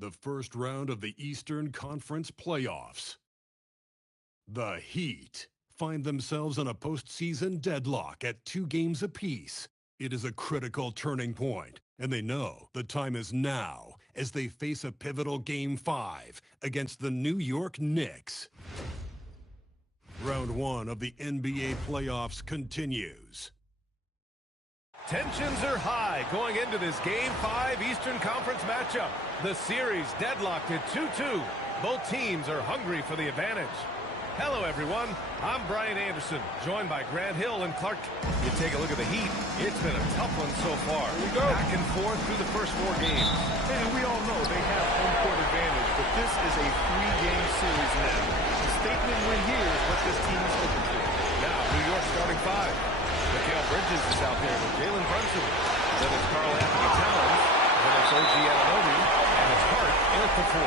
The first round of the Eastern Conference playoffs. The Heat find themselves on a postseason deadlock at 2 games apiece. It is a critical turning point, and they know the time is now as they face a pivotal Game 5 against the New York Knicks. Round 1 of the NBA playoffs continues. Tensions are high going into this Game 5 Eastern Conference matchup. The series deadlocked at 2-2. Both teams are hungry for the advantage. Hello, everyone. I'm Brian Anderson, joined by Grant Hill and Clark. You take a look at the Heat. It's been a tough one so far. Here we go. Back and forth through the first 4 games. And we all know they have home court advantage, but this is a 3-game series now. The statement win here is what this team is hoping for. Now, New York starting 5. Mikal Bridges is out there with Jalen Brunson. Then it's Karl Anthony Towns. Then it's OG Anunoby. And it's Hart in at the 4.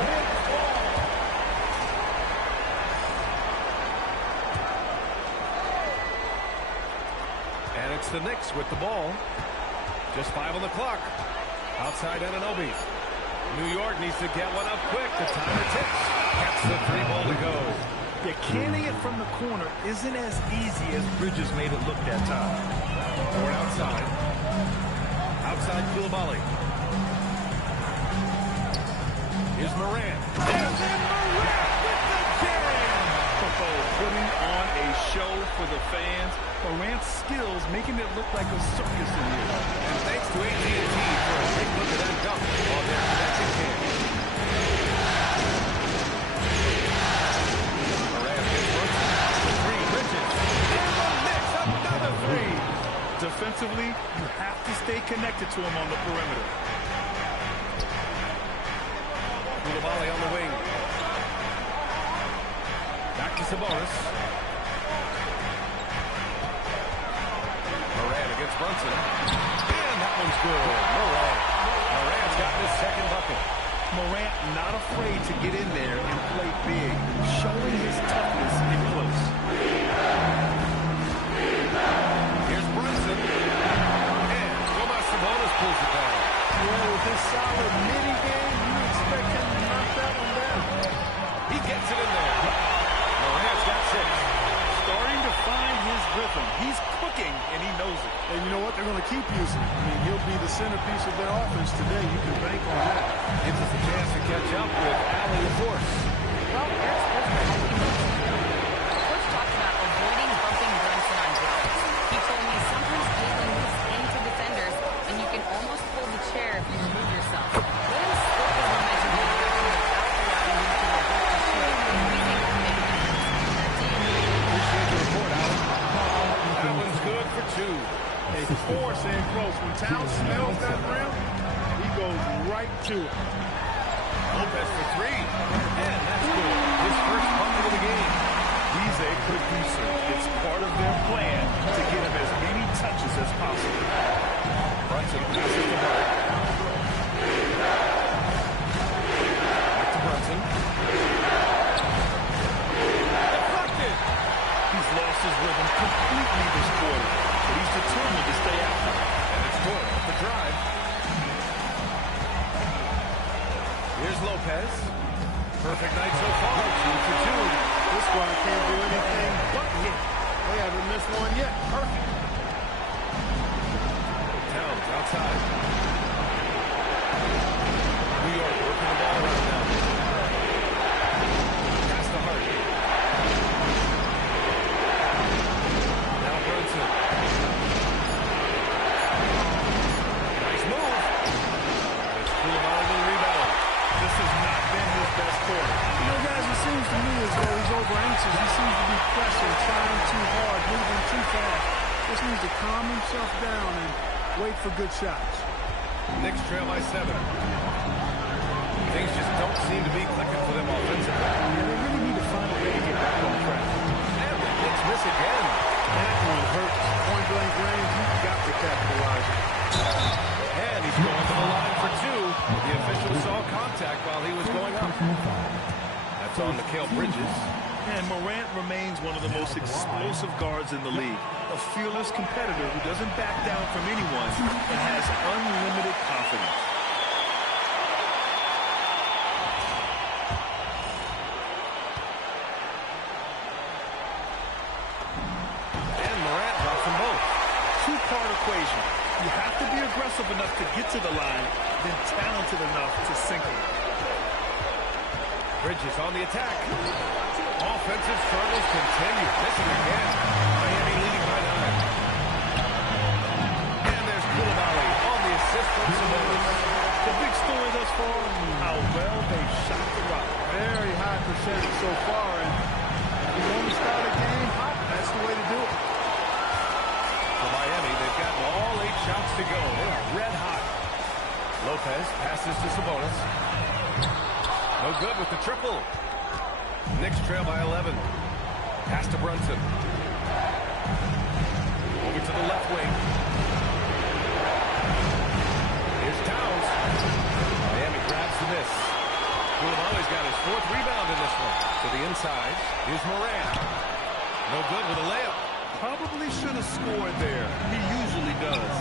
And it's the Knicks with the ball. Just 5 on the clock. Outside Anunoby. New York needs to get one up quick. The timer ticks. Gets the 3 ball to go. Yeah, canning it from the corner isn't as easy as Bridges made it look that time. Or outside. Outside Koulibaly. Here's Morant. There's Morant with the jam! Putting on a show for the fans. Morant's skills making it look like a circus in here. And thanks to AT&T for a quick look at that dunk on their connected cam. Morant gets Brunson. The 3, Bridges. And the Knicks, another 3. Defensively, you have to stay connected to him on the perimeter. Koulibaly on the wing. Back to Sabonis. Morant against Brunson. And that one's good. Morant's got his second bucket. Morant not afraid to get in there and play big, showing his toughness in close. Here's Brunson. And Sabonis pulls it down. Well, with this solid mini-game, you expect him to knock that one down. He gets it in there. Morant's got 6. Starting to find his rhythm. He's cooking, and he knows it. And you know what? They're going to keep using him. I mean, he'll be the centerpiece of their offense today. You can bank on that. Gives us a chance to catch up with Allie and Force. Well, there's Coach talked about avoiding bumping Brunson on drives. He told me sometimes Jalen moves into defenders, and you can almost pull the chair if you remove yourself. Let him split his momentum in the direction without allowing him to revolt the shoot. We think that may be Appreciate the report, Allie. That one's good for 2. Hey, Force in close. When Towns smells that rim, he goes right to it. Lopez for 3. And that's good. His first bucket of the game. He's a producer. It's part of their plan to get him as many touches as possible. Brunson passes to Hart. Back to Brunson. Deflected. He's lost his rhythm completely this quarter, but he's determined to stay after it. And it's good off the drive. Here's Lopez. Perfect night so far. 2 for 2. This squad can't do anything but hit. They haven't missed one yet. Perfect. Towns outside. New York working the ball around now. Pass to Hart. Now Brunson. Nice move. It's Koulibaly with the rebound. This has not been his best quarter. You know, guys, it seems to me as though he's over anxious. He seems to be pressing, trying too hard, moving too fast. Just needs to calm himself down and wait for good shots. Knicks trail by 7. Things just don't seem to be clicking for them offensively. Yeah, they really need to find a way to get back on track. And the Knicks miss again. That one hurts. Point blank range, you've got to capitalize it. And he's going to the line for 2. The official saw contact while he was going up. That's on Mikal Bridges. And Morant remains one of the most explosive guards in the league. A fearless competitor who doesn't back down from anyone and has unlimited confidence. two-part equation. You have to be aggressive enough to get to the line, then talented enough to sink it. Bridges on the attack. Offensive struggles continue. Missing again. Miami leading by 9. And there's Koulibaly on the assist from Sabonis. The big story thus far, how well they shot the rock. Very high percentage so far, and if you want to start a game hot, that's the way to do it. For Miami, they've gotten all 8 shots to go. They are red hot. Lopez passes to Sabonis. No good with the triple. Knicks trail by 11. Pass to Brunson. Over to the left wing. Here's Towns. Miami grabs the miss. Koulibaly's got his 4th rebound in this one. To the inside. Here's Moran. No good with a layup. Probably should have scored there. He usually does.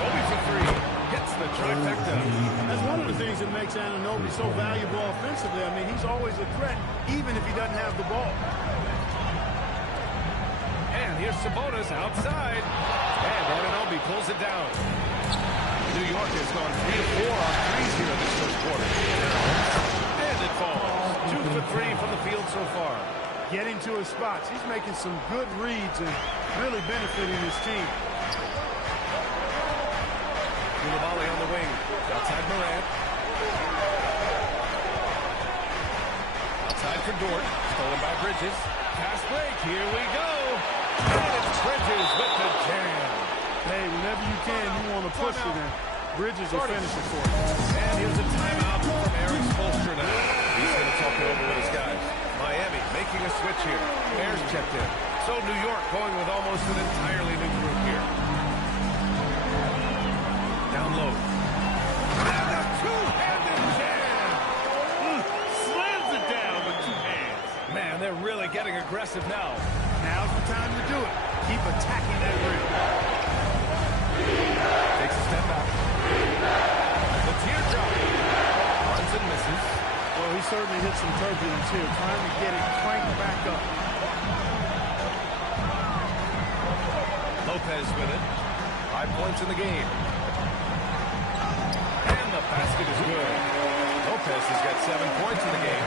Obi for 3. Hits the trifecta. That's one of the things that makes Anunoby so valuable offensively. I mean, he's always a threat, even if he doesn't have the ball. And here's Sabonis outside. And Anunoby pulls it down. New York has gone 3 of 4 on threes here in this first quarter. And it falls. 2 for 3 from the field so far. Getting to his spots. He's making some good reads and really benefiting his team. Koulibaly on the wing. Outside Morant. Outside for Dort. Stolen by Bridges. Pass break. Here we go. And it's Bridges with the jam. Hey, whenever you can, you want to push it in. Bridges will finish it for you. And here's a timeout from Eric Spoelstra now. He's going to talk it over with his guys. Miami making a switch here. Bears checked in. So New York going with almost an entirely new group here. Down low. And a two-handed jam! Slams it down with 2 hands. Man, they're really getting aggressive now. Now's the time to do it. Keep attacking that rim. Takes a step back. The teardrop. Runs and misses. Well, he certainly hit some turbulence here, trying to get it cranked back up. Lopez with it. 5 points in the game. And the basket is good. Lopez has got 7 points in the game.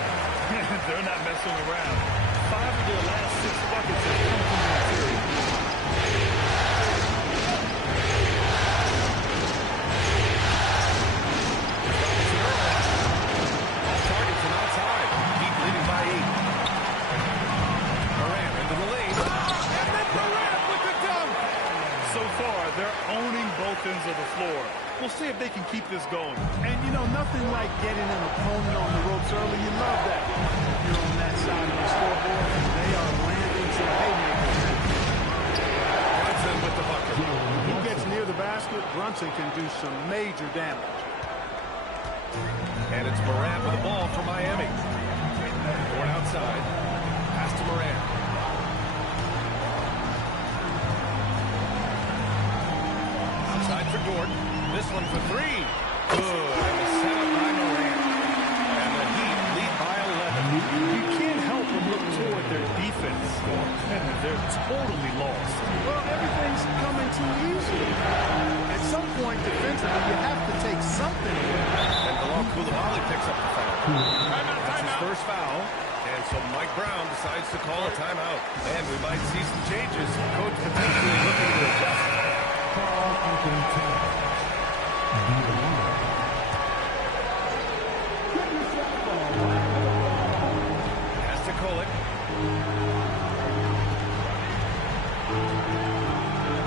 They're not messing around. 5 of their last 6 buckets have come from the interior. Targets and outside. Heat leading by 8. Morant into the lane. And then Morant with the dunk. So far, they're owning both ends of the floor. We'll see if they can keep this going. And, you know, nothing like getting an opponent on the ropes early. You love that. You're on that side of the scoreboard, and they are landing some haymakers. Brunson with the bucket. He gets near the basket, Brunson can do some major damage. And it's Morant with the ball for Miami. Going outside. Pass to Morant. Outside for Dort. This one for 3. Good. And the setup by Morant. And the Heat lead by 11. You can't help but look toward their defense. They're totally lost. Well, everything's coming too easy. At some point, defensively, you have to take something away. And Bilal Koulibaly picks up the foul. That's his first foul. And so Mike Brown decides to call a timeout. And we might see some changes. Coach potentially looking to adjust. Pass to Kolek.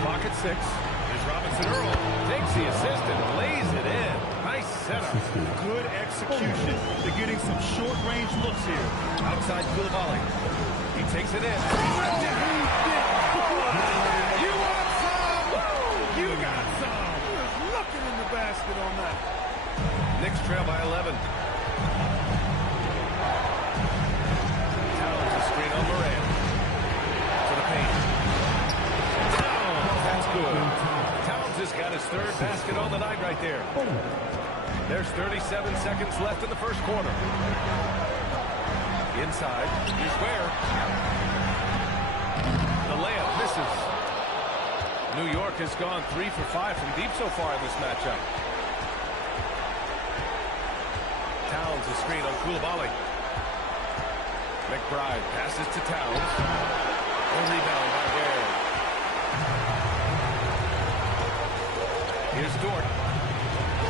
Clock at 6. Here's Robinson Earl. Takes the assist and lays it in. Nice setup. Good execution. They're getting some short-range looks here. Outside Koulibaly. He takes it in. You want some? You got some. He was looking in the basket on that. Knicks trail by 11. Towns a screen on Morant. To the paint. Towns, that's good. Towns has got his 3rd basket on the night right there. There's 37 seconds left in the first quarter. Inside, here's Ware. The layup misses. New York has gone 3 for 5 from deep so far in this matchup. Towns a screen on Koulibaly. McBride passes to Towns. A rebound by Guerrera. Here's Dort.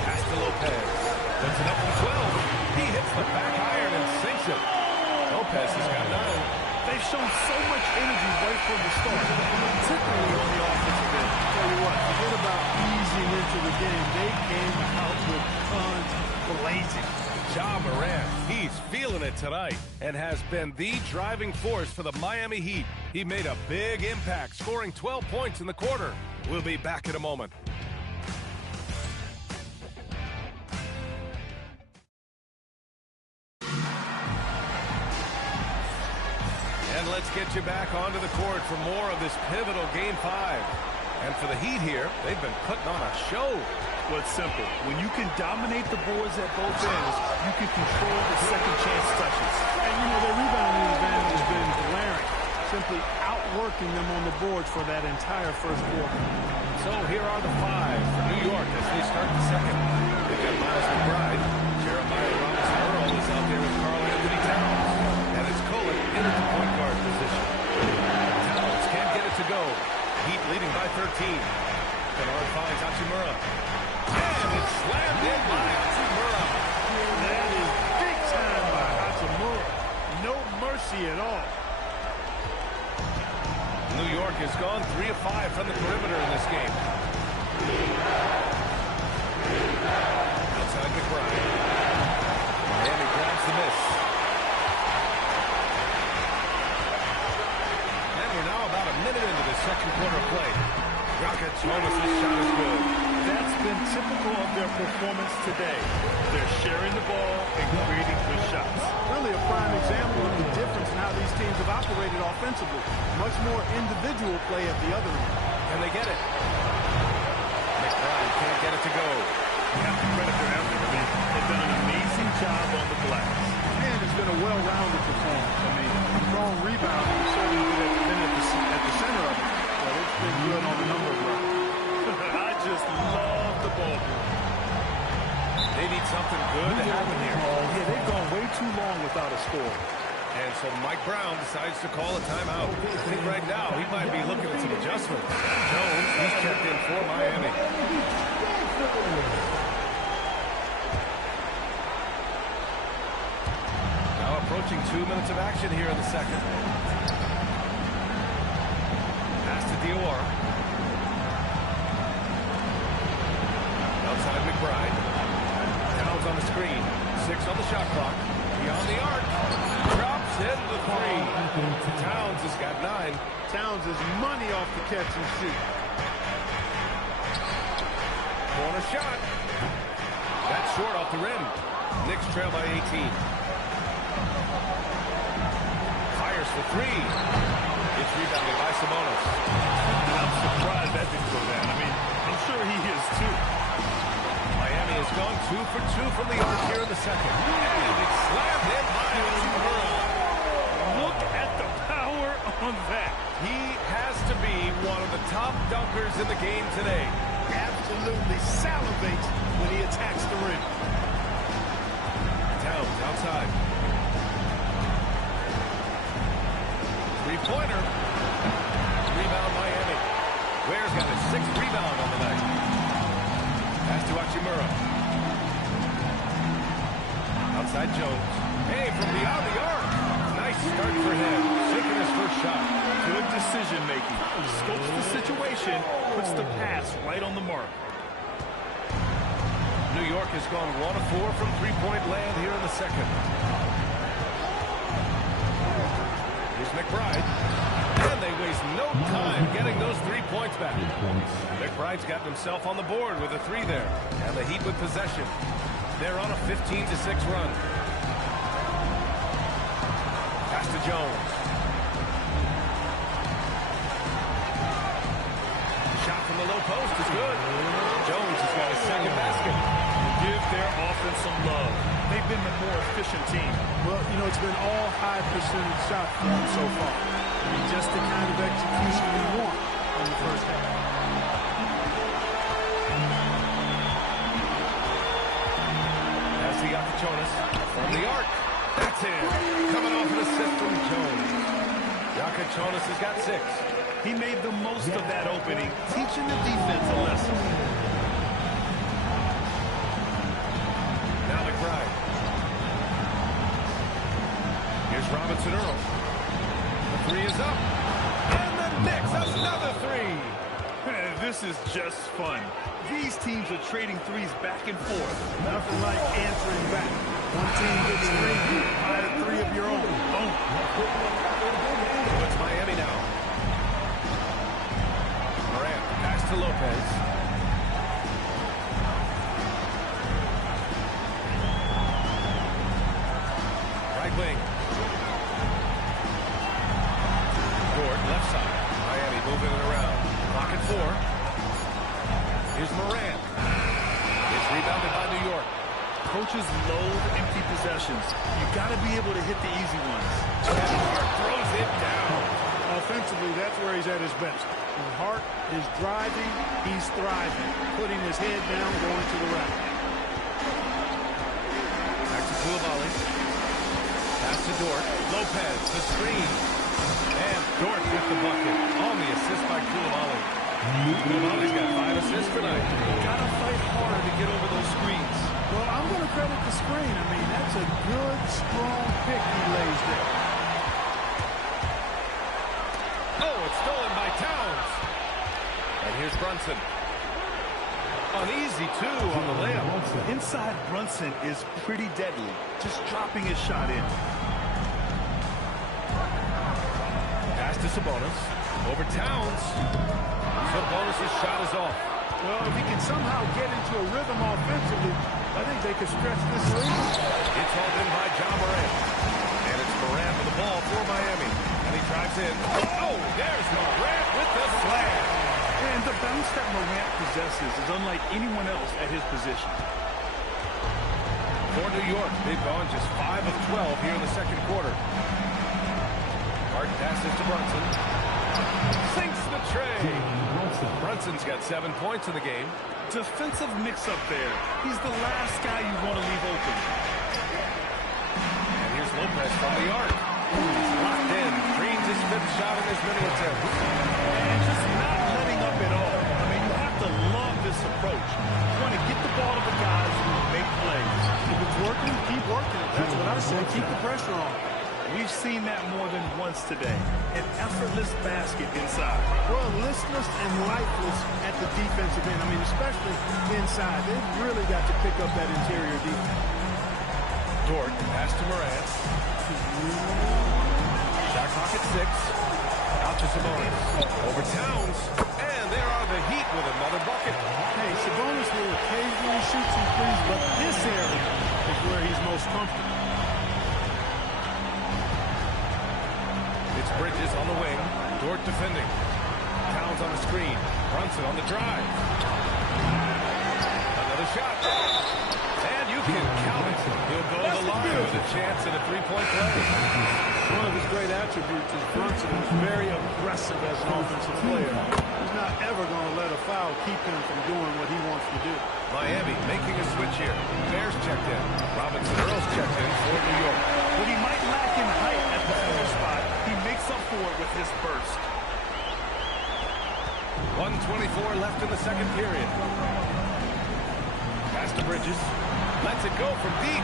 Pass to Lopez. Puts it up to 12. He hits the back iron and sinks it. Lopez has got 9. They've shown so much energy right from the start, particularly on the offensive end. Tell you what, forget about easing into the game. They came out with tons blazing. Ja Morant, he's feeling it tonight and has been the driving force for the Miami Heat. He made a big impact, scoring 12 points in the quarter. We'll be back in a moment. And let's get you back onto the court for more of this pivotal Game 5. And for the Heat here, they've been putting on a show. Well, it's simple. When you can dominate the boards at both ends, you can control the second chance touches. And, you know, their rebounding advantage has been glaring, simply outworking them on the boards for that entire first quarter. So here are the 5 for New York as they start the second. They've got Miles McBride. Jeremiah Robinson-Earl is out there with Karl Anthony Towns. And it's Colin in the point guard position. Towns can't get it to go. Heat leading by 13. Bernard finds Hachimura. And it's slammed in by Hachimura. That is big time by Hachimura. No mercy at all. New York has gone 3 of 5 from the perimeter in this game. Outside McBride. Miami grabs the miss. And we're now about a minute into the second quarter of play. Rockets' Holmes' shot is good. That's been typical of their performance today. They're sharing the ball and creating good shots. Really a prime example of the difference in how these teams have operated offensively. Much more individual play at the other end. Can they get it? McBride can't get it to go. You have to credit their effort. I mean, they've done an amazing job on the glass. And it's been a well-rounded performance. I mean, strong rebounding certainly been at the center of it. But it's been good on a number of runs. I just love the ball. They need something good to happen here. Yeah, they've gone way too long without a score. And so Mike Brown decides to call a timeout. I think right now he might be looking at some adjustments. Jones, he's checked in for Miami. Now approaching 2 minutes of action here in the second. Pass to Diawara. Outside McBride. Towns on the screen. 6 on the shot clock. Beyond the arc. Drops in the 3. Towns has got 9. Towns is money off the catch and shoot. Corner shot. That's short off the rim. Knicks trail by 18. Fires for 3. It's rebounded by Sabonis. I'm surprised that didn't go down. I mean, I'm sure he is too. Miami has gone 2 for 2 from the arc here in the second. And it's slammed in by Hachimura. Look at the power on that. He has to be one of the top dunkers in the game today. Absolutely salivates when he attacks the rim. Towns outside. Three-pointer. Rebound Miami. Ware's got a 6th rebound on the night. Pass to Hachimura. Outside Jones. Hey, from beyond the arc. Nice start for him. Sinking his first shot. Good decision-making. Scopes the situation, puts the pass right on the mark. New York has gone 1 of 4 from three-point land here in the second. Here's McBride. And they waste no time getting those 3 points back. McBride's gotten himself on the board with a 3 there. And the Heat with possession. They're on a 15-6 run. Pass to Jones. Shot from the low post is good. Jones has got his second basket. Give their offense some love. They've been the more efficient team. Well, you know, it's been all high percentage shots for them so far. I mean, just the kind of execution we want in the first half. Valanciunas has got 6. He made the most of that opening, teaching the defense a lesson. Now McBride. Here's Robinson Earl. The 3 is up. And the Knicks, another 3. This is just fun. These teams are trading threes back and forth. Nothing like answering back. One team gets 3, you fire 3 of your own. Boom. It's Miami now. Morant, pass to Lopez. Right wing. Gordon, left side. Miami moving it around. Clock at 4. Here's Morant. It's rebounded by New York. Coaches loathe empty possessions. You got to be able to hit the easy ones. And Hart throws it down. Offensively, that's where he's at his best. His heart is driving, he's thriving, putting his head down, going to the rack. Back to Koulibaly. Pass to Dort. Lopez, the screen. And Dort with the bucket. On the assist by Koulibaly. Koulibaly's got 5 assists tonight. Got to fight hard to get over those screens. Well, I'm going to credit the screen. I mean, that's a good, strong pick he lays there. Oh, it's stolen by Towns. And here's Brunson. An easy 2 on the layup. Inside Brunson is pretty deadly. Just dropping his shot in. Pass to Sabonis. Over Towns. Sabonis' shot is off. Well, if he can somehow get into a rhythm offensively, I think they could stretch this lead. It's hauled in by John Morant. And it's Morant with the ball for Miami. And he drives in. Oh, there's Morant with the slam. And the bounce that Morant possesses is unlike anyone else at his position. For New York, they've gone just 5 of 12 here in the second quarter. Hart passes to Brunson. Sinks the tray. Brunson's got 7 points in the game. Defensive mix-up there. He's the last guy you want to leave open. And here's Lopez from the arc. He's locked in. Green's his 5th shot in his many attempts. And just not letting up at all. I mean, you have to love this approach. You want to get the ball to the guys who make plays. If it's working, keep working it. That's what I say. Keep the pressure on. We've seen that more than once today. An effortless basket inside. Well, listless and lifeless at the defensive end. I mean, especially inside. They've really got to pick up that interior defense. Dort, pass to Morant. Shot clock at 6. Out to Sabonis. Over Towns. And there are the Heat with another bucket. Hey, Sabonis will occasionally shoot some threes, but this area is where he's most comfortable. It's Bridges on the wing. Dort defending. Towns on the screen. Brunson on the drive. Another shot. And you can count it. He'll go to the line with a chance at a 3-point play. One of his great attributes is Brunson is very aggressive as an offensive player. He's not ever going to let a foul keep him from doing what he wants to do. Miami making a switch here. Bears checked in. Robinson Earl's checked in for New York. When he might lack in height at the 4 spot, he makes up for it with his burst. 1:24 left in the second period. Pass to Bridges. Lets it go from deep.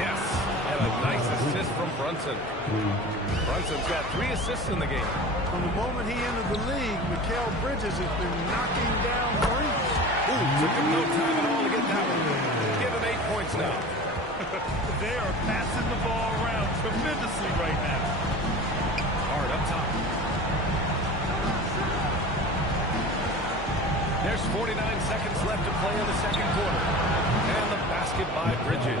Yes. And a nice assist from Brunson. Brunson's got 3 assists in the game. From the moment he entered the league, Mikal Bridges has been knocking down threes. Ooh, took him no time at all to get that one. Give him 8 points now. They are passing the ball around tremendously right now. Hard up top. There's 49 seconds left to play in the second quarter. And the basket by Bridges.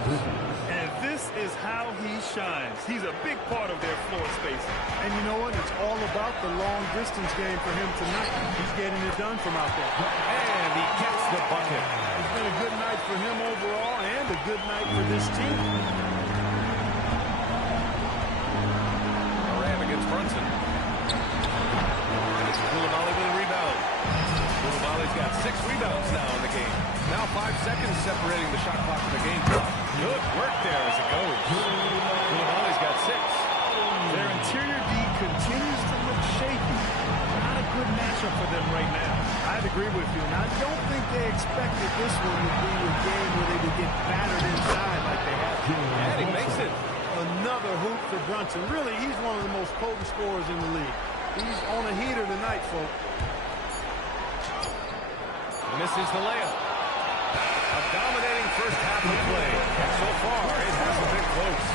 And this is how he shines. He's a big part of their floor spacing. And you know what? It's all about the long-distance game for him tonight. He's getting it done from out there. And he gets the bucket. It's been a good night for him overall and a good night for this team. Morant against Brunson. And it's Koulibaly with a rebound. Koulibaly's got 6 rebounds now in the game. Now 5 seconds separating the shot clock from the game clock. Good work there as it goes. Koulibaly's got 6. Their interior D continues to look shaky. Not a good matchup for them right now. I'd agree with you, and I don't think they expected this one to be a game where they would get battered inside like they have. And he makes it. Another hoop for Brunson. Really, he's one of the most potent scorers in the league. He's on a heater tonight, folks. Misses the layup. A dominating first half of play. And so far, it hasn't been close.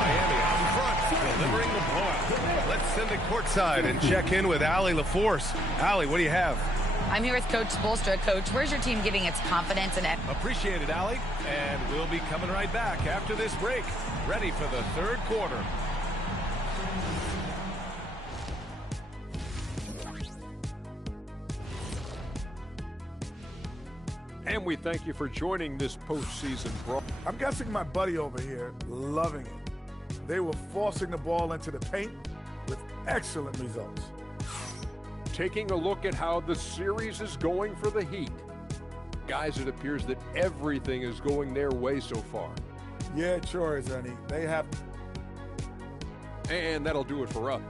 Miami out in front, delivering the blowout. Let's send it courtside and check in with Allie LaForce. Allie, what do you have? I'm here with Coach Spoelstra. Coach, where's your team giving its confidence and Appreciate it, Allie. And we'll be coming right back after this break. Ready for the third quarter. And we thank you for joining this postseason brawl. I'm guessing my buddy over here loving it. They were forcing the ball into the paint with excellent results. Taking a look at how the series is going for the Heat. Guys, it appears that everything is going their way so far. Yeah, it sure is, Ernie. They have... And that'll do it for us.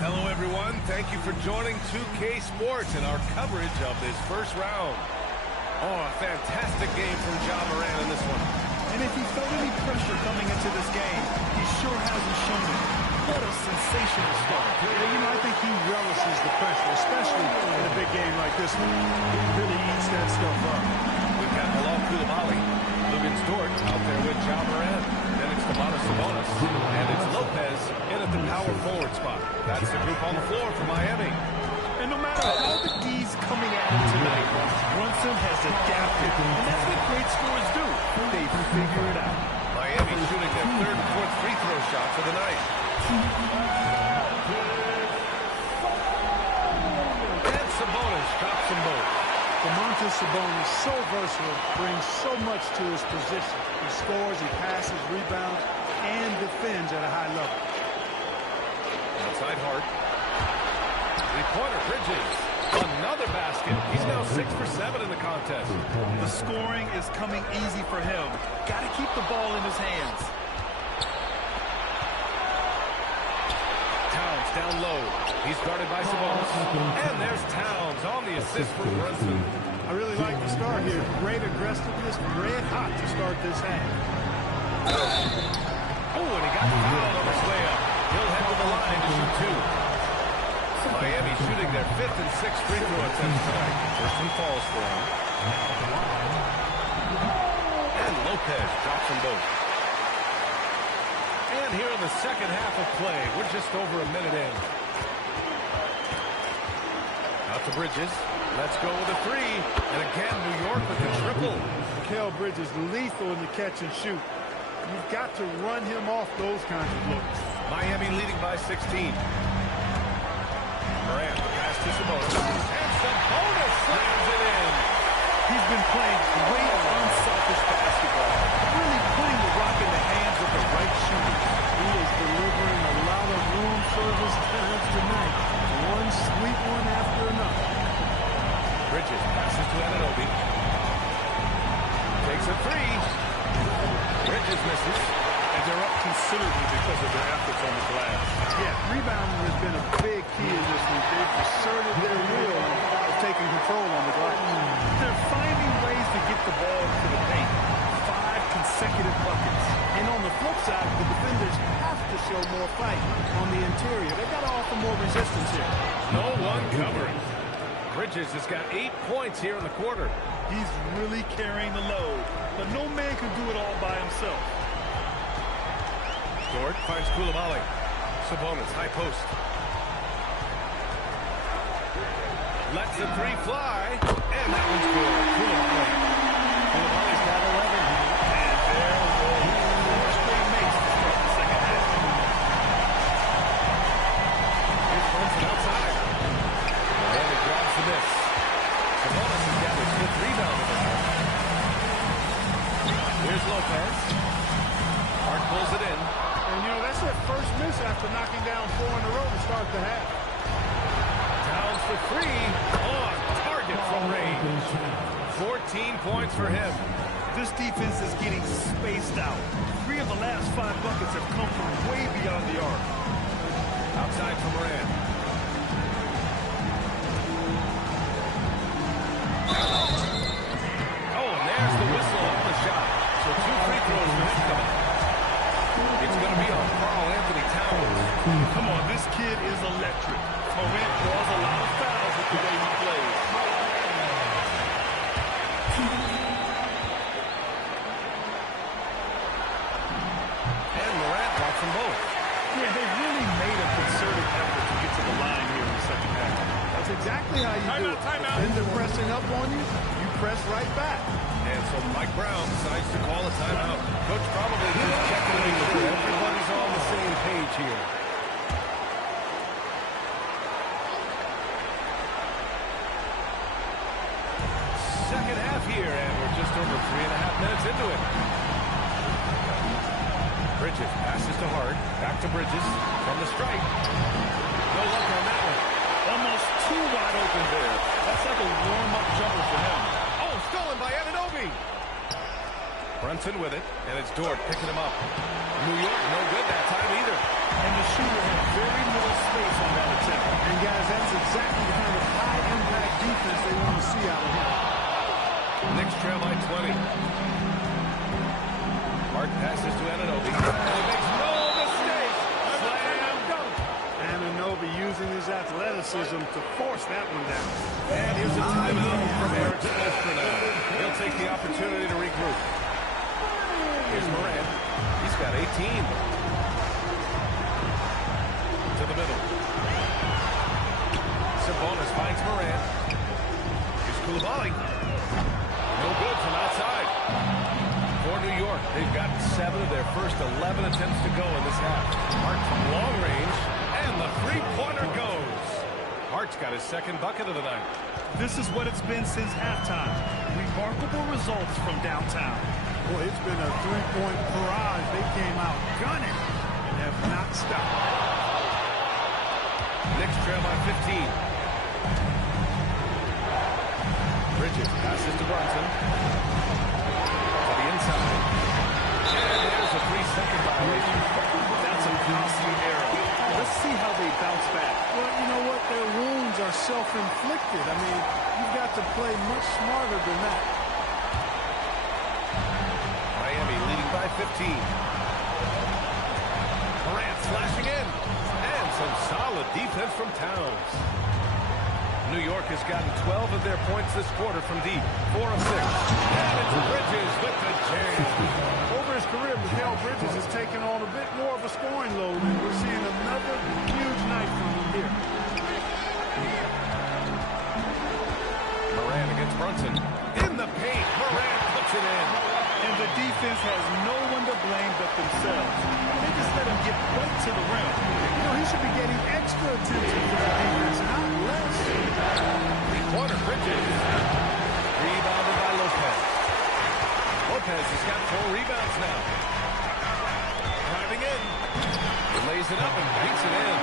Hello, everyone. Thank you for joining 2K Sports and our coverage of this first round. Oh, a fantastic game from Ja Morant in this one. And if he felt any pressure coming into this game, he sure hasn't shown it. What a sensational start. Yeah, I think he relishes the pressure, especially in a big game like this one. He really eats that stuff up. We've got Bilal Coulibaly, Lugan Dort out there with Ja Morant. Then it's Domantas Sabonis. And it's Lopez in at the power forward spot. That's the group on the floor for Miami. And no matter how the D's coming at him tonight, Brunson has adapted. And that's what great scorers do. They figure it out. Miami shooting their third and fourth free throw shot for the night. And Sabonis drops them both. Domantas Sabonis, so versatile, brings so much to his position. He scores, he passes, rebounds, and defends at a high level. Outside Hart. Three-pointer, Bridges. Another basket. He's now 6 for 7 in the contest. The scoring is coming easy for him. Got to keep the ball in his hands. Towns down low. He's guarded by Sabonis. And there's Towns on the assist for Brunson. I really like the start here. Great aggressiveness, red hot to start this half. Oh, and he got fouled on his way up. He'll head to the line to shoot two. Miami shooting their 5th and 6th free throw attempts tonight. First one falls for him. And Lopez drops them both. And here in the second half of play, we're just over a minute in. Out to Bridges. Let's go with a three. And again, New York with the triple. Mikal Bridges lethal in the catch and shoot. You've got to run him off those kinds of looks. Miami leading by 16. Morant, the pass to Sabonis. And Sabonis slams it in. He's been playing great unselfish basketball. Really putting the rock in the hands of the right shooters. He is delivering a lot of room service times tonight. One sweet one after another. Bridges passes to Anunoby. Takes a three. Bridges misses. And they're up considerably because of their efforts on the glass. Yeah, rebounding has been a big key in this one. They've asserted their will of taking control on the glass. They're finding ways to get the ball to the paint. 5 consecutive buckets. And on the flip side, the defenders have to show more fight on the interior. They've got to offer more resistance here. No one covering. Bridges has got 8 points here in the quarter. He's really carrying the load, but no man can do it all by himself. Dort finds Coulibaly. Sabonis, high post. Lets the three fly. And that one's good. Coulibaly. Coulibaly's got 11 here. And there will be 4 straight makes to start the second half. Here's Brunson outside. Miami grabs the miss. Sabonis has got his 5th rebound of the night. Here's Lopez. Hart pulls it in. And, that's their first miss after knocking down 4 in a row to start the half. Towns for three. On target from range. 14 points for him. This defense is getting spaced out. 3 of the last 5 buckets have come from way beyond the arc. Outside for Moran. Oh, and there's the whistle on the shot. So 2 free throws for him coming. It's going to be on Karl Anthony Towns. Come on, this kid is electric. Morant draws a lot of fouls with the way he plays. And Morant blocks them both. Yeah, they really made a concerted effort to get to the line here in the second half. That's exactly how you do it. Defender pressing up on you, you press right back. And so Mike Brown decides to call a timeout. Coach probably just checking to make sure everybody's on the same page here. Second half here, and we're just over 3.5 minutes into it. Bridges passes to Hart. Back to Bridges from the strike. No luck on that one. Almost too wide open there. That's like a warm-up jumper for him. Oh, stolen by Anunoby. Brunson with it, and it's Dort picking him up. New York, no good that time either. And the shooter had very little space on that attempt. And guys, that's exactly the kind of high-impact defense they want to see out of him. Knicks trail by 20. Hart passes to Anunoby. And he makes no mistake. Slam dunk. Anunoby using his athleticism to force that one down. And here's a timeout from Eric Spoelstra now. He'll take the opportunity to regroup. Here's Morant. He's got 18. To the middle. Sabonis finds Morant. Here's Koulibaly. No good from outside. For New York, they've gotten 7 of their first 11 attempts to go in this half. Hart from long range, and the three-pointer goes. Hart's got his second bucket of the night. This is what it's been since halftime. Remarkable results from downtown. Boy, it's been a three-point barrage. They came out gunning and have not stopped. Knicks trail by 15. Bridges passes to Brunson. To the inside. And there's a 3-second violation. That's a costly error. Let's see how they bounce back. Well, you know what? Their wounds are self-inflicted. I mean, you've got to play much smarter than that. Miami leading by 15. Morant slashing in. And some solid defense from Towns. New York has gotten 12 of their points this quarter from deep. 4 of 6. And it's Bridges with the jam. Over his career, Mikal Bridges has taken on a bit more of a scoring load, and we're seeing another huge night from him here. Morant against Brunson. In the paint, Morant puts it in. And the defense has no one to blame but themselves. They just let him get right to the rim. You know, he should be getting extra attention from the defense, not less. Three-pointer Bridges. Rebounded by Lopez. Lopez has got 4 rebounds now. Driving in. Lays it up and banks it in.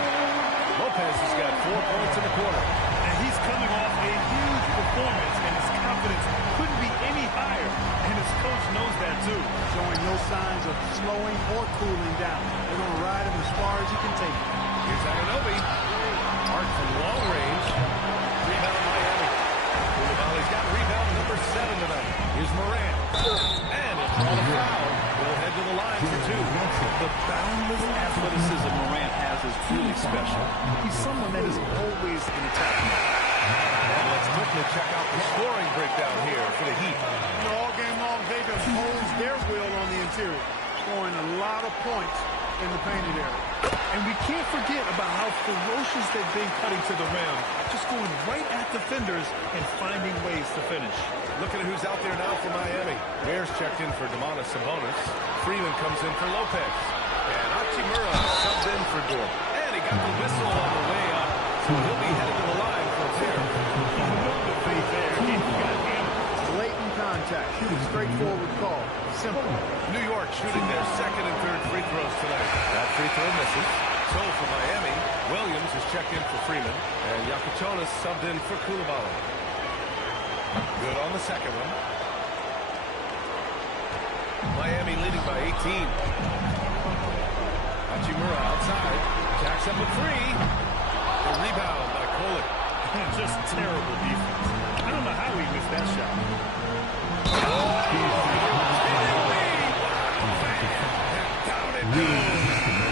Lopez has got 4 points in the quarter. And he's coming off a huge performance, and his confidence couldn't be any higher. And his coach knows that, too. Showing no signs of slowing or cooling down. They're going to ride him as far as you can take him. Here's Anunoby. Hart from long range. Rebound Miami. Koulibaly's got rebound number 7 tonight. Here's Morant. And it's all a foul. We'll head to the line for 2. The boundless athleticism Morant has is truly special. He's someone that is always in attack mode. And let's quickly check out the scoring breakdown here for the Heat. You know, all game long, they've imposed their will on the interior, scoring a lot of points in the painted area. And we can't forget about how ferocious they've been cutting to the rim, just going right at defenders and finding ways to finish. Looking at who's out there now for Miami. Bears checked in for Domantas Sabonis. Freeman comes in for Lopez. And Hachimura subbed in for Dort. And he got the whistle on the way up, so he'll be headed to the line for a pair. Blatant contact. Straightforward call. Simple. New York shooting their second and third free throws tonight. That free throw misses. So for Miami, Williams is checked in for Freeman, and Yakuchonis subbed in for Koulibaly. Good on the second one. Miami leading by 18. Hachimura outside. Jacks up a three. The rebound by Kohler. Just terrible defense. I don't know how he missed that shot.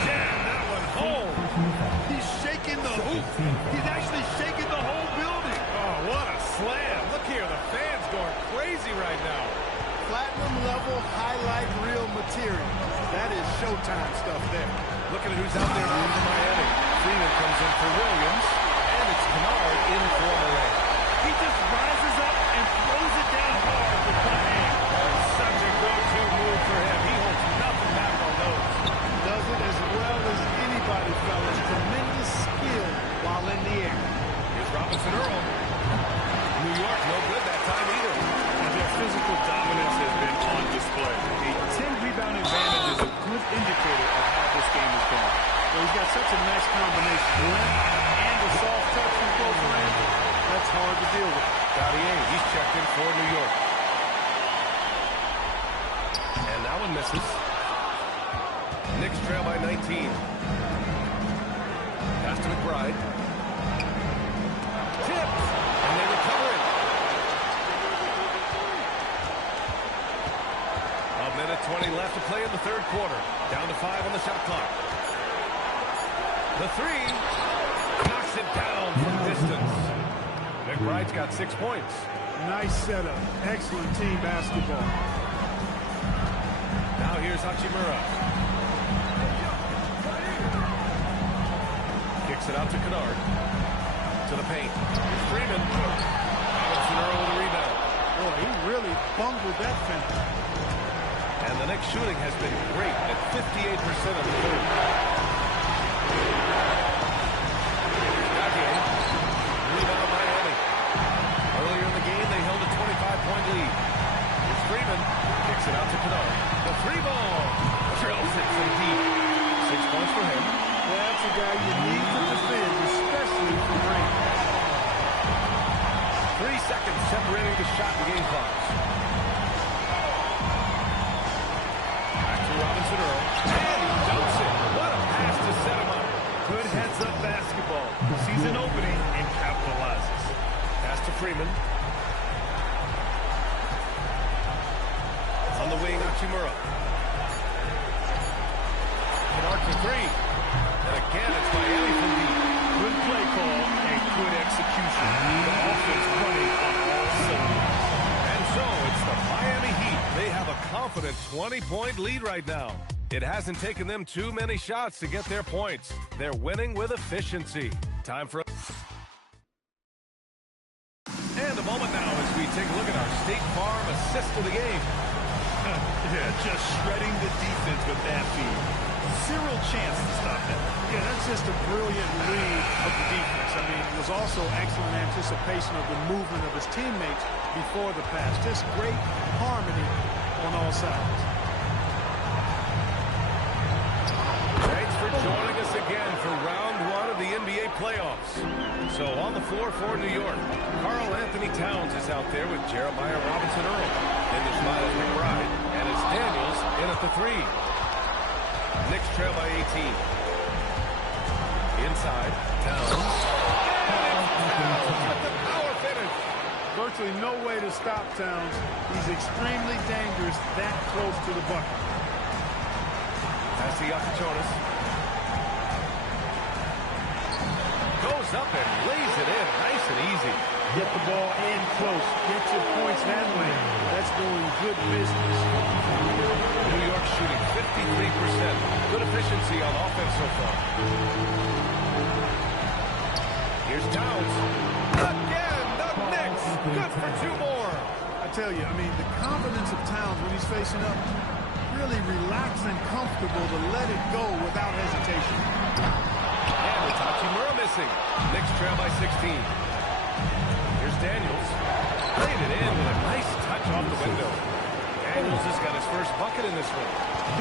Jam that one home. He's shaking the hoop. He's actually shaking the whole building. Oh, what a slam. Look here, the fans going crazy right now. Platinum level highlight reel material. That is Showtime stuff there. Looking at who's out there now for Miami. Freeman comes in for Williams, and it's Kennard in for Moran. He just rises up and throws it down hard with one hand. Such a go-to move for him. He holds nothing back on those. Does it as well as anybody, fellas. Tremendous skill while in the air. Here's Robinson Earl. New York, no good that time either. And their physical dominance has been on display. A 10-rebound advantage is a good indicator of how this game is going. Well, he's got such a nice combination. Length and a soft touch from close range. That's hard to deal with. Gautier, he's checked in for New York. And that one misses. Knicks trail by 19. Pass to McBride. Tipped. And they recover it. A minute 20 left to play in the third quarter. Down to 5 on the shot clock. The three. Knocks it down from distance. McBride's got 6 points. Nice setup. Excellent team basketball. Now here's Hachimura. Kicks it out to Kennard. To the paint. Here's Freeman. Robinson Earl with a rebound. Boy, he really bungled that fence. And the Knicks shooting has been great at 58% of the third. Gautier. Rebound Miami. Earlier in the game, they held a 25-point lead. Here's Freeman. Kicks it out to Kennard. The three ball. Drills it from deep. 6 points for him. That's a guy you need to defend, especially from range. 3 seconds separating the shot and game clocks. Back to Robinson Earl. And he dumps it. What a pass to set him up. Good heads-up basketball. Sees an opening and capitalizes. Pass to Freeman. On the wing, Hachimura. Kennard for three. And again, it's Miami from deep. Good play call and good execution. The offense running on all cylinders. And so it's the Miami Heat. They have a confident 20-point lead right now. It hasn't taken them too many shots to get their points. They're winning with efficiency. Time for... And a moment now as we take a look at our State Farm assist of the game. Yeah, just shredding the defense with that feed. Zero chance to stop that. Yeah, that's just a brilliant read of the defense. I mean, it was also excellent anticipation of the movement of his teammates before the pass. Just great harmony on all sides. Thanks for joining us again for round one of the NBA playoffs. So on the floor for New York, Karl Anthony Towns is out there with Jeremiah Robinson Earl. Then there's Miles McBride, and it's Daniels in at the three. Knicks trail by 18. Inside, Towns. Towns with the power finish. Virtually no way to stop Towns. He's extremely dangerous that close to the bucket. That's the Yakuchonis. Goes up and lays it in nice and easy. Get the ball in close. Get your points that way. That's doing good business. New York shooting 53%. Good efficiency on offense so far. Here's Towns. Again, the Knicks. Good for two more. I tell you, I mean, the confidence of Towns when he's facing up, really relaxed and comfortable to let it go without hesitation. And it's Hachimura missing. Knicks trail by 16. Here's Daniels. Played it in with a nice touch off the window. Daniels has got his first bucket in this one.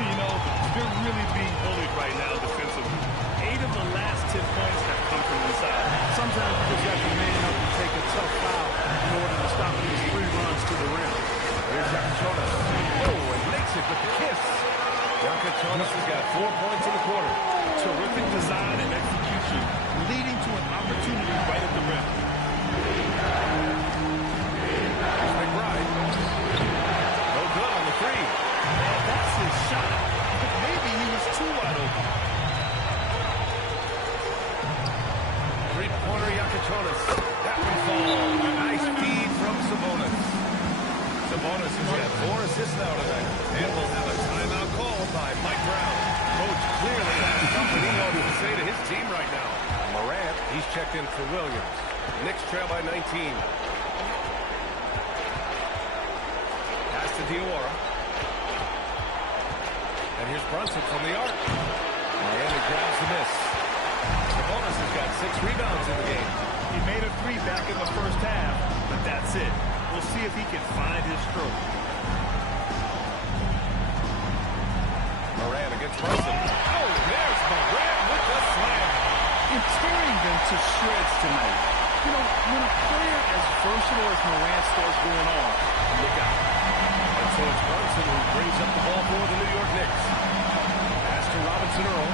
You know, they're really being bullied right now defensively. 8 of the last 10 points have come from inside. Sometimes you just got to man up and take a tough foul in order to stop these 3 runs to the rim. Here's Yakatonis. Oh, and makes it with the kiss. Yakatonis has got 4 points in the quarter. Terrific design and execution, leading to an opportunity right at the rim. Here's McBride. No good on the 3. Man, that's his shot. But maybe he was too wide open. Three-pointer Yakatonis. That one falls. A nice feed from Sabonis. Sabonis has got 4 assists now tonight. And will have a timeout called by Mike Brown. Coach clearly has something he wants to say to his team right now. Morant, he's checked in for Williams. Knicks trail by 19. Pass to Diawara. And here's Brunson from the arc. Miami grabs the miss. Sabonis has got 6 rebounds in the game. He made a 3 back in the first half, but that's it. We'll see if he can find his stroke. Morant against Brunson. Oh, there's Morant with the slam. And tearing them to shreds tonight. You know, when a player as versatile as Morant starts going on, look out. And so it's Brunson who brings up the ball for the New York Knicks. Pass to Robinson Earl.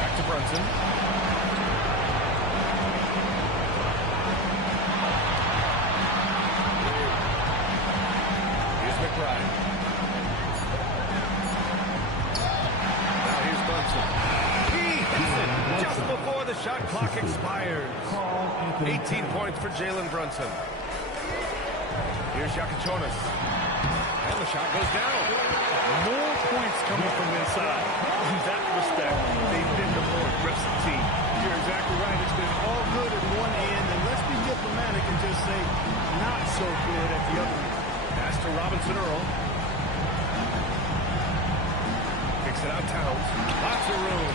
Back to Brunson. Here's McBride. Now here's Brunson. He hits it just before the shot clock expires. 18 points for Jalen Brunson. Here's Yakatonis. And the shot goes down. More points coming from inside. In that respect, they've been the more aggressive team. You're exactly right. It's been all good at one end, and let's be diplomatic and just say not so good at the other end. Pass to Robinson Earl. Kicks it out Towns. Lots of room.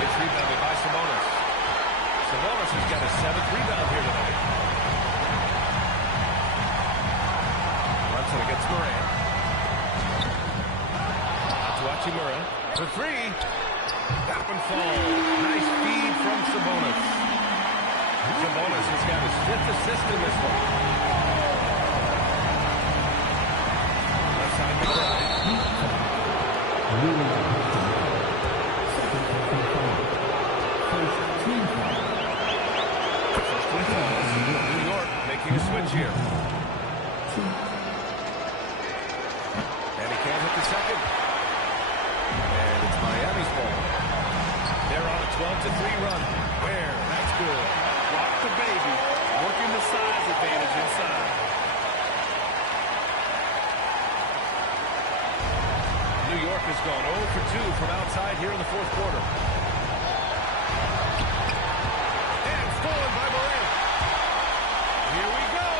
It's rebounded by Sabonis. Sabonis has got a 7th rebound here tonight. Brunson against Morant. Out to Hachimura. For 3. That one falls. Nice feed from Sabonis. Sabonis has got his 5th assist in this one. Left side McBride. First one falls. New York making a switch here. And he can't hit the second. And it's Miami's ball. They're on a 12-3 run. Where? That's good. Rock the baby, working the size advantage inside. New York has gone 0 for 2 from outside here in the 4th quarter. And stolen by Morant. Here we go.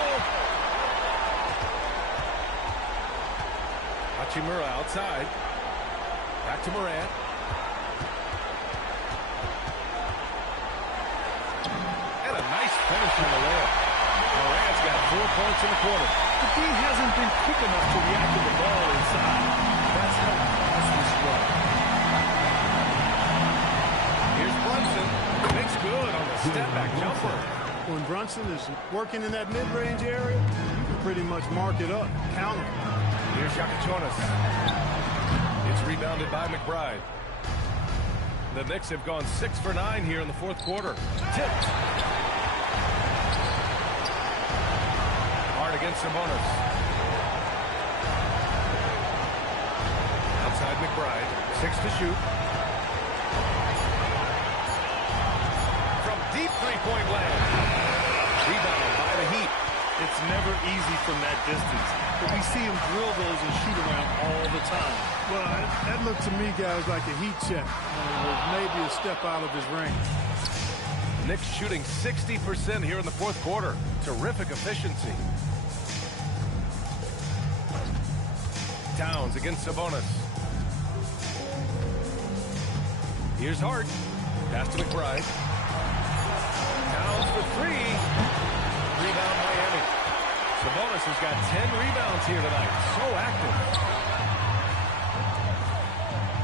Hachimura outside. Back to Morant. And a nice finish on the layup. Morant's got 4 points in the quarter. The D hasn't been quick enough to react to the ball inside. That's helped us this run. Here's Brunson. Makes good on the step-back jumper. When Brunson is working in that mid-range area, you can pretty much mark it up, count him. Here's Yakatonis. It's rebounded by McBride. The Knicks have gone 6 for 9 here in the 4th quarter. Tipped. Hard against Sabonis. Outside McBride. 6 to shoot. From deep three-point land. Rebound by the Heat. It's never easy from that distance, but we see him drill those and shoot around all the time. Well, that looked to me, guys, like a heat check. With maybe a step out of his range. Knicks shooting 60% here in the 4th quarter. Terrific efficiency. Towns against Sabonis. Here's Hart. Pass to McBride. Towns for 3. Rebound Miami. Sabonis has got 10 rebounds here tonight. So active.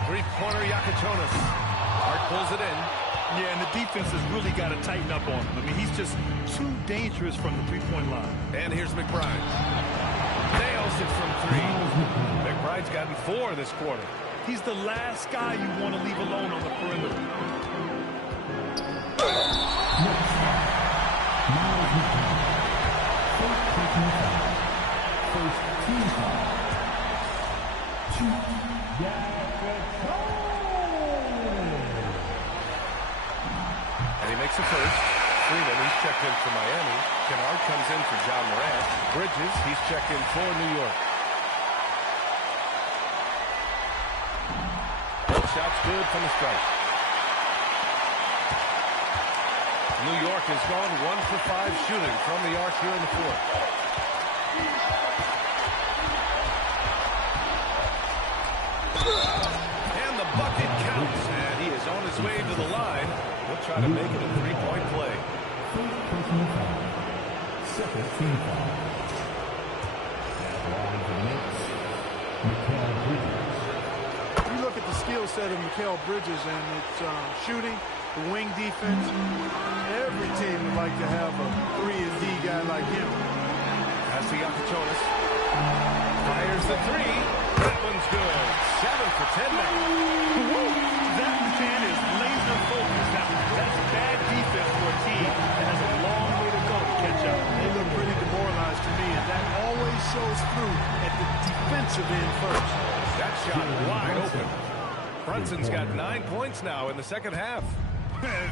Three-pointer Yakatonis. Hart pulls it in. Yeah, and the defense has really got to tighten up on him. I mean, he's just too dangerous from the three-point line. And here's McBride. Nails it from three. McBride's gotten 4 this quarter. He's the last guy you want to leave alone on the perimeter. And he makes a first. Freeman, he's checked in for Miami. Kennard comes in for John Morant. Bridges, he's checked in for New York. Both shots good from the stripe. New York has gone 1 for 5 shooting from the arc here in the fourth. And the bucket counts, and he is on his way to the line. He'll try to make it a three-point play. Second team foul. Line for the Knicks, Mikal Bridges. You look at the skill set of Mikal Bridges, and it's shooting, the wing defense. Every team would like to have a 3-and-D guy like him. That's the Yakuchonis. Fires the three. That one's good. 7 for 10 now. That man is laser focused. Now, that's bad defense for a team that has a long way to go to catch up. They look pretty demoralized to me, and that always shows through at the defensive end first. That shot wide open. Brunson's got 9 points now in the second half.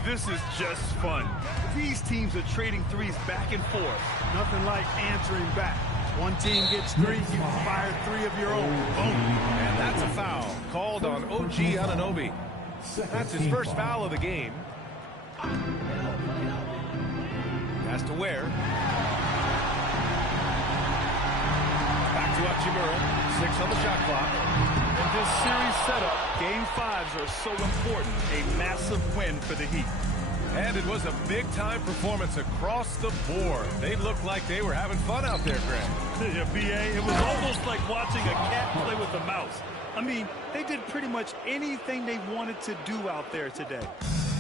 This is just fun. These teams are trading threes back and forth. Nothing like answering back. One team gets 3, you fire 3 of your own. Boom. And that's a foul called on OG Anunoby. That's his first foul of the game. Has to wear. Back to Hachimura. 6 on the shot clock. In this series setup, Game 5s are so important. A massive win for the Heat. And it was a big-time performance across the board. They looked like they were having fun out there, Greg. Yeah, B.A., it was almost like watching a cat play with a mouse. I mean, they did pretty much anything they wanted to do out there today.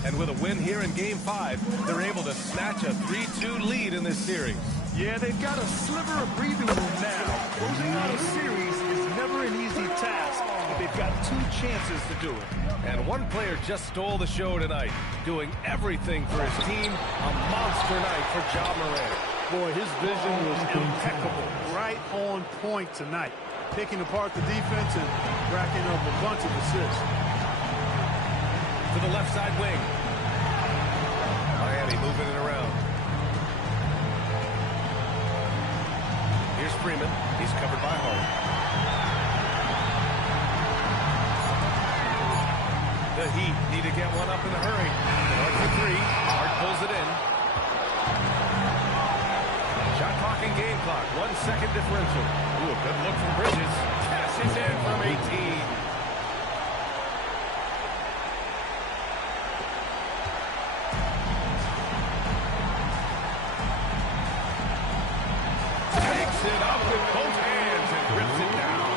And with a win here in Game 5, they're able to snatch a 3-2 lead in this series. Yeah, they've got a sliver of breathing room now. Closing out a series is never an easy task, but they've got 2 chances to do it. And one player just stole the show tonight, doing everything for his team. A monster night for John Morant. Boy, his vision was impeccable. Right on point tonight. Picking apart the defense and racking up a bunch of assists. To the left side wing. Miami moving it around. Here's Freeman. He's covered by Hart. The Heat need to get one up in a hurry. Hart for 3. Hart pulls it in. Shot clock and game clock. 1 second differential. Ooh, a good look from Bridges. Cashes in from 18. Takes it up with both hands and rips it down.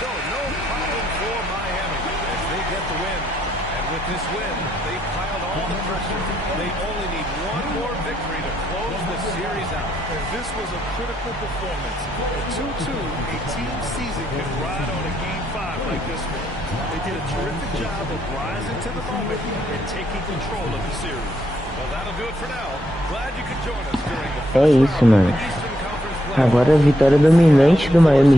So no problem for Miami as they get the win. And with this win, they piled all the pressure. They only need one more victory to close the series out. This was a critical performance. At 2-2, a team season can ride on a Game 5 like this one. They did a terrific job of rising to the moment and taking control of the series. Well, that'll do it for now. Glad you could join us during the É isso, mano. Agora a vitória dominante do Miami